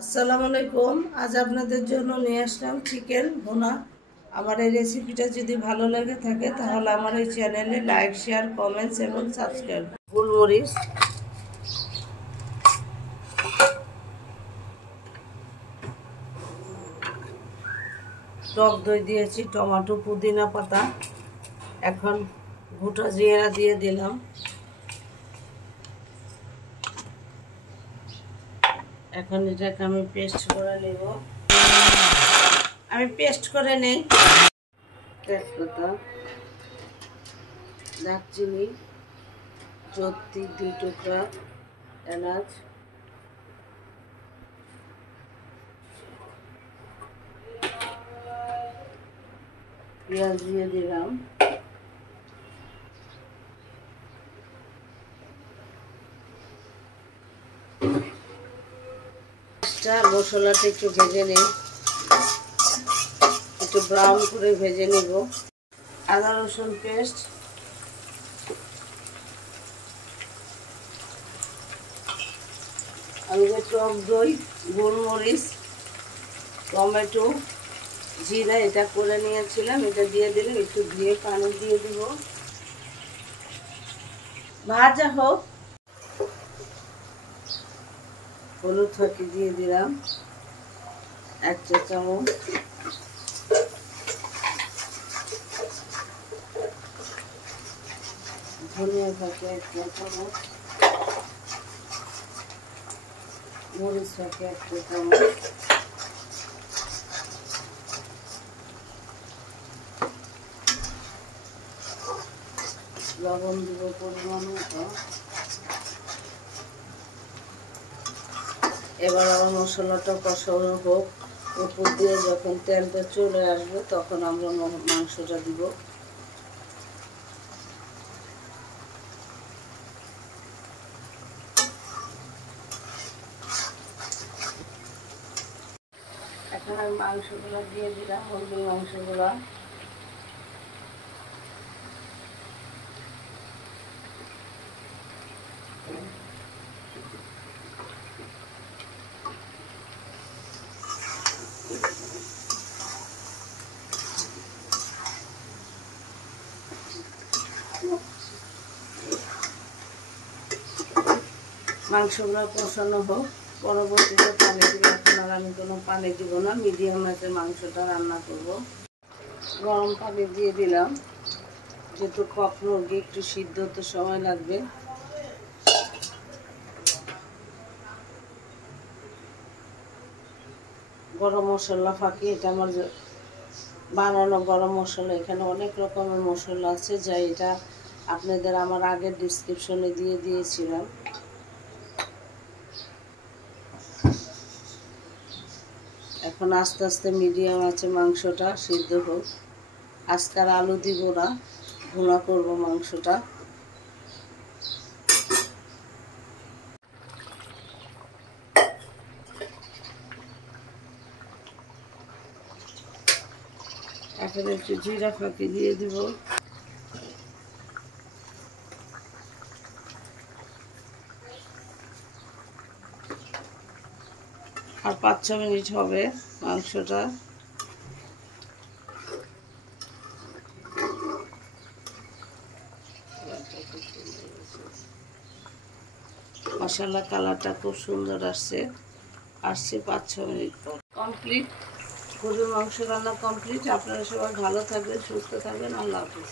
আসসালামু আলাইকুম। আজ আপনাদের জন্য নিয়ে আসলাম চিকেন ভুনা। আমার এই রেসিপিটা যদি ভালো লেগে থাকে তাহলে আমার এই চ্যানেলে লাইক, শেয়ার, কমেন্টস এবং সাবস্ক্রাইব। গোলমরিচ, টক দই দিয়েছি, টমেটো, পুদিনা পাতা, এখন গোটা জিরা দিয়ে দিলাম। এখন এটাকে আমি পেস্ট করে নেব। আমি পেস্ট করে নেই। তেজপাতা, দারচিনি, জোত্তি 2 টুকরা, এলাচ, পেঁয়াজ দিয়ে দিলাম, মশলাটা একটু ভেজে নিই, একটু ব্রাউন করে ভেজে নিব। আদা রসুন পেস্ট, আমি যে টক দই, গোলমরিচ, টমেটো, জিরা এটা করে নিয়েছিলাম, এটা দিয়ে দিলে একটু ধুয়ে পানি দিয়ে দিব। ভাজা হোক। হলুদ ফাঁকি দিয়ে দিলাম 1 চা চামচ, ধনিয়া ফাঁকি 1 চা চামচ, মরিচ ফাঁকি 1 চা চামচ, লবণ দিব পরিমাণ মতো। এবার আমার মশলাটা কষানো হোক। উপর দিয়ে যখন তেলটা চলে আসবে তখন আমরা মাংসটা দিব। এখন আমি মাংসগুলো দিয়ে দিলাম, হলদি মাংসগুলো। মাংসগুলো কষানো হোক, পরবর্তীতে পানি দিব। এখন আর আমি কোনো পানি দিব না, মিডিয়াম আঁচে মাংসটা রান্না করব। গরম পানি দিয়ে দিলাম, যেহেতু কক মুরগি একটু সিদ্ধ হতে সময় লাগবে। গরম মশলা ফাঁকি, এটা আমার বানানো গরম মশলা। এখানে অনেক রকমের মশলা আছে, যা এটা আপনাদের আমার আগের ডিসক্রিপশনে দিয়ে দিয়েছিলাম। এখন আস্তে আস্তে মিডিয়াম আছে মাংসটা সিদ্ধ হোক। আজকাল আলু দিব না, ভুনা করব মাংসটা। এখন একটু জিরা ফাঁকি দিয়ে দিব। আর 5-6 মিনিট হবে মাংসটা। মশলা কালারটা খুব সুন্দর আসছে 5-6 মিনিট পর। কমপ্লিট, গরুর মাংস রান্না কমপ্লিট। আপনারা সবাই ভালো থাকবেন, সুস্থ থাকবেন। আল্লাহ হাফেজ।